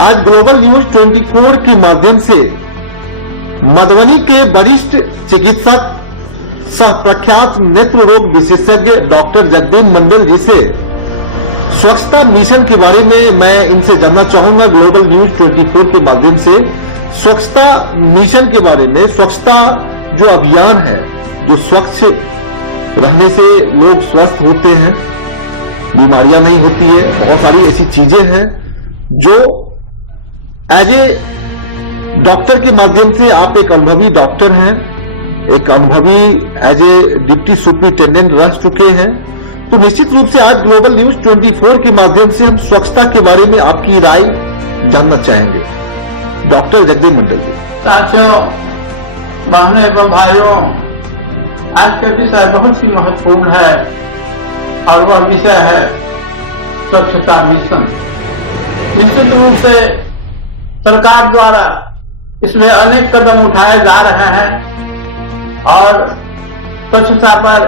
आज global news 24 के माध्यम से मधुबनी के वरिष्ठ चिकित्सक सह प्रख्यात नेत्र रोग विशेषज्ञ डॉक्टर जगदीप मंडल जी से स्वच्छता मिशन के बारे में मैं इनसे जानना चाहूंगा। ग्लोबल न्यूज 24 के माध्यम से स्वच्छता मिशन के बारे में, स्वच्छता जो अभियान है, जो स्वच्छ रहने से लोग स्वस्थ होते हैं, बीमारियां नहीं होती है, बहुत सारी ऐसी चीजें हैं जो एज ए डॉक्टर के माध्यम से आप एक अनुभवी डॉक्टर हैं, एक अनुभवी एज ए डिप्टी सुपरिटेंडेंट रह चुके हैं, तो निश्चित रूप से आज ग्लोबल न्यूज 24 के माध्यम से हम स्वच्छता के बारे में आपकी राय जानना चाहेंगे। डॉक्टर जगदीप मंडल जी। साथियों, बहनों एवं भाइयों, आज का विषय बहुत ही महत्वपूर्ण है और वह विषय है स्वच्छता मिशन। निश्चित रूप से सरकार द्वारा इसमें अनेक कदम उठाए जा रहे हैं और स्वच्छता पर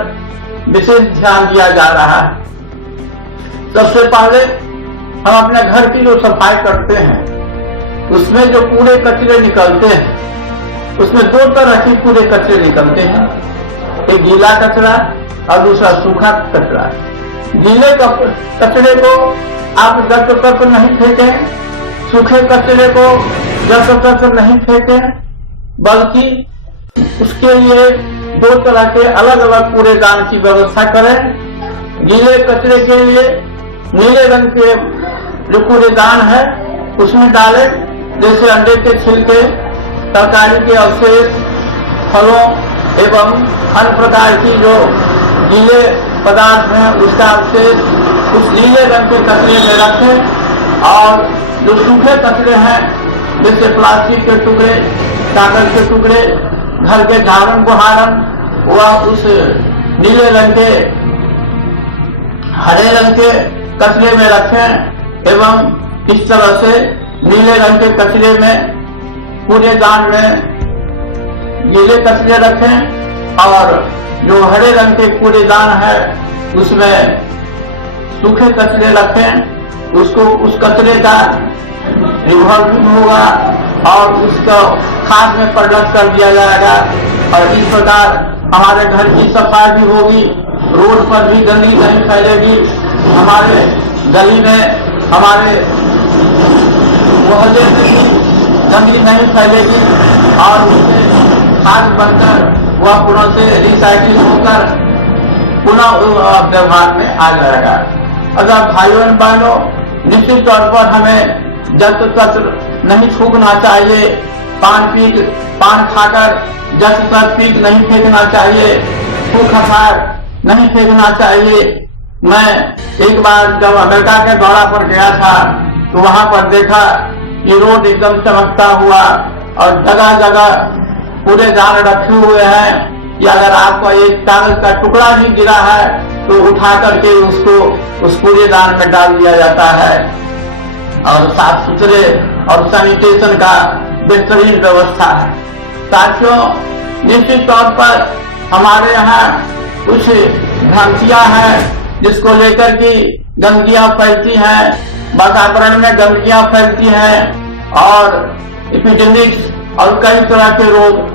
विशेष ध्यान दिया जा रहा है। सबसे पहले हम अपने घर की जो सफाई करते हैं उसमें जो कूड़े कचरे निकलते हैं, उसमें दो तरह के कूड़े कचरे निकलते हैं, एक गीला कचरा और दूसरा सूखा कचरा। गीले कचरे को आप जड़ तक नहीं फेंकें, सूखे कचरे को जड़ तक नहीं फेंकें, बल्कि उसके लिए दो तरह के अलग अलग कूड़ेदान की व्यवस्था करें। गीले कचरे के लिए नीले रंग के जो कूड़ेदान है उसमें डालें, जैसे अंडे के छिलके, तरकारी के अवशेष, फलों एवं अन्य प्रकार की जो गीले पदार्थ हैं उसका अवशेष उस नीले रंग के कचरे में रखें। और जो सूखे कचरे हैं जैसे प्लास्टिक के टुकड़े, कागज के टुकड़े, घर के झाड़न बुहारन, वह उस नीले रंग के, हरे रंग के कचरे में रखें एवं इस तरह से नीले रंग के कचरे में, कूड़ेदान में गीले कचरे रखें और जो हरे रंग के कूड़ेदान है उसमें सूखे कचरे रखें। उसको उस कचरे का रिवॉल्विंग होगा और उसको खाद में परिणत कर दिया जाएगा और इस प्रकार हमारे घर की सफाई भी होगी, रोड पर भी गंदगी नहीं फैलेगी, हमारे गली में, हमारे मोहल्ले में भी गंदगी नहीं फैलेगी और उससे खाद बनकर वह पुनः से रिसाइकिल होकर पुनः व्यवहार में आ जाएगा। अगर भाइयों एवं बहनों, निश्चित तौर पर हमें जड़ तक नहीं थूकना चाहिए, पान खाकर जड़ तक पीक नहीं फेंकना चाहिए, थूक नहीं फेंकना चाहिए। मैं एक बार जब अमेरिका के दौरा पर गया था तो वहां पर देखा कि रोड एकदम चमकता हुआ और जगह जगह कूड़ेदान रखे हुए हैं कि अगर आपको एक कागज का टुकड़ा भी गिरा है तो उठा करके उसको उस कूड़ेदान में डाल दिया जाता है और साफ सुथरे और सैनिटेशन का बेहतरीन व्यवस्था है। साथियों, निश्चित तौर पर हमारे यहाँ कुछ भ्रांतियां हैं जिसको लेकर की गंदगियां फैलती हैं, वातावरण में गंदगियां फैलती हैं और एपिडेमिक्स और कई तरह के रोग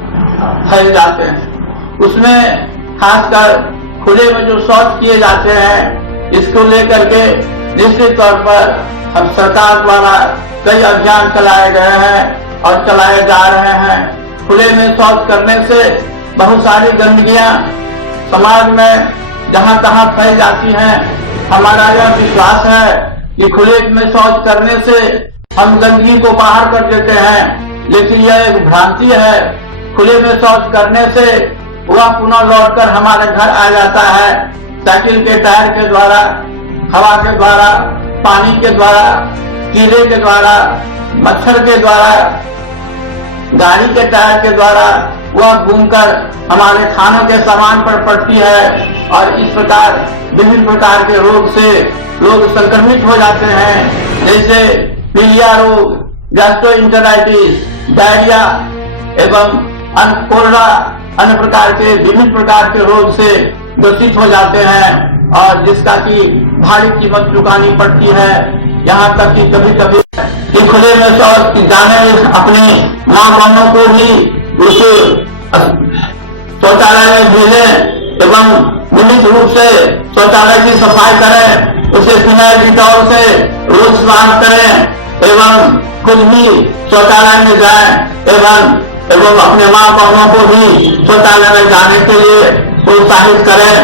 फैल जाते हैं। उसमें खासकर खुले में जो शौच किए जाते हैं, इसको लेकर के निश्चित तौर पर अब सरकार द्वारा कई अभियान चलाए गए हैं और चलाए जा रहे हैं। खुले में शौच करने से बहुत सारी गंदगियां समाज में जहां तहां फैल जाती हैं। हमारा यह विश्वास है कि खुले में शौच करने से हम गंदगी को बाहर कर देते हैं, लेकिन यह एक भ्रांति है। खुले में शौच करने से वह पुनः लौटकर हमारे घर आ जाता है, साइकिल के टायर के द्वारा, हवा के द्वारा, पानी के द्वारा, कीड़े के द्वारा, मच्छर के द्वारा, गाड़ी के टायर के द्वारा वह घूमकर हमारे खानों के सामान पर पड़ती है और इस प्रकार विभिन्न प्रकार के रोग से लोग संक्रमित हो जाते हैं, जैसे पीलिया रोग, गैस्ट्रोएंटेराइटिस, डायरिया एवं कोलेरा, अन्य प्रकार के विभिन्न प्रकार के रोग से ग्रसित हो जाते हैं और जिसका की भारी कीमत चुकानी पड़ती है। यहाँ तक कि कभी कभी कि खुले में शौच जाने अपनी माँ बहनों को भी उस शौचालय में भेजें एवं नियमित रूप से शौचालय की सफाई करें, उसे फिनाइल डिटॉल से रोज स्नान करें एवं खुद भी शौचालय में जाएं एवं अपने माँ बहनों को भी शौचालय में जाने के लिए प्रोत्साहित करें।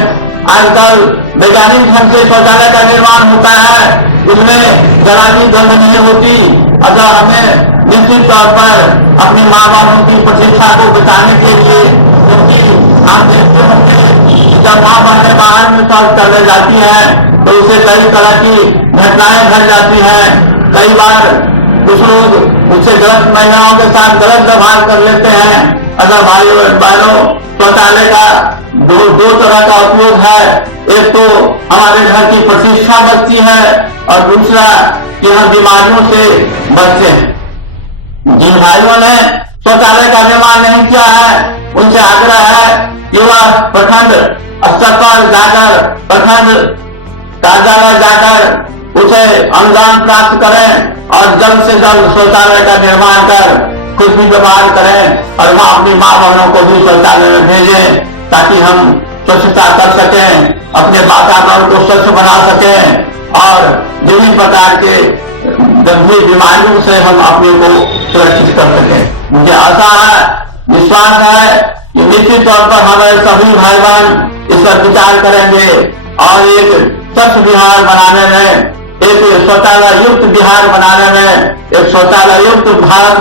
आजकल वैज्ञानिक ढंग से शौचालय का निर्माण होता है, उसमें जरा भी गंध नहीं होती। अतः हमें निश्चित तौर पर अपनी माँ बहनों की प्रतीक्षा को बचाने के लिए, क्योंकि आप देखते होंगे जब माँ बहनें बाहर में शौच करने जाती है तो उसे कई तरह की घटनाएं घट जाती हैं। कई बार कुछ लोग उससे गलत महिलाओं के साथ गलत व्यवहार कर लेते हैं। अगर भाइयों बहनों, शौचालय का दो तरह का उपयोग है। एक तो हमारे घर की प्रतिष्ठा बचती है और दूसरा कि हम बीमारियों से बचते हैं। जिन भाइयों ने शौचालय का निर्माण नहीं किया है उनसे आग्रह है कि वह प्रखंड स्तर पर जाकर, प्रखंड कार्यालय जाकर उसे अनुदान प्राप्त करें और जल्द से जल्द शौचालय का निर्माण कर खुद भी व्यवहार करें और वहाँ अपनी माँ बहनों को भी शौचालय में भेजें, ताकि हम स्वच्छता कर सकें, अपने वातावरण को स्वच्छ बना सकें और विभिन्न प्रकार के गंभीर बीमारियों से हम अपने को सुरक्षित कर सकें। मुझे आशा है, विश्वास है कि निश्चित तौर पर हमारे सभी भाई बहन इस पर विचार करेंगे और एक स्वच्छ बिहार बनाने में, एक शौचालय युक्त बिहार बनाने में, एक शौचालय युक्त भारत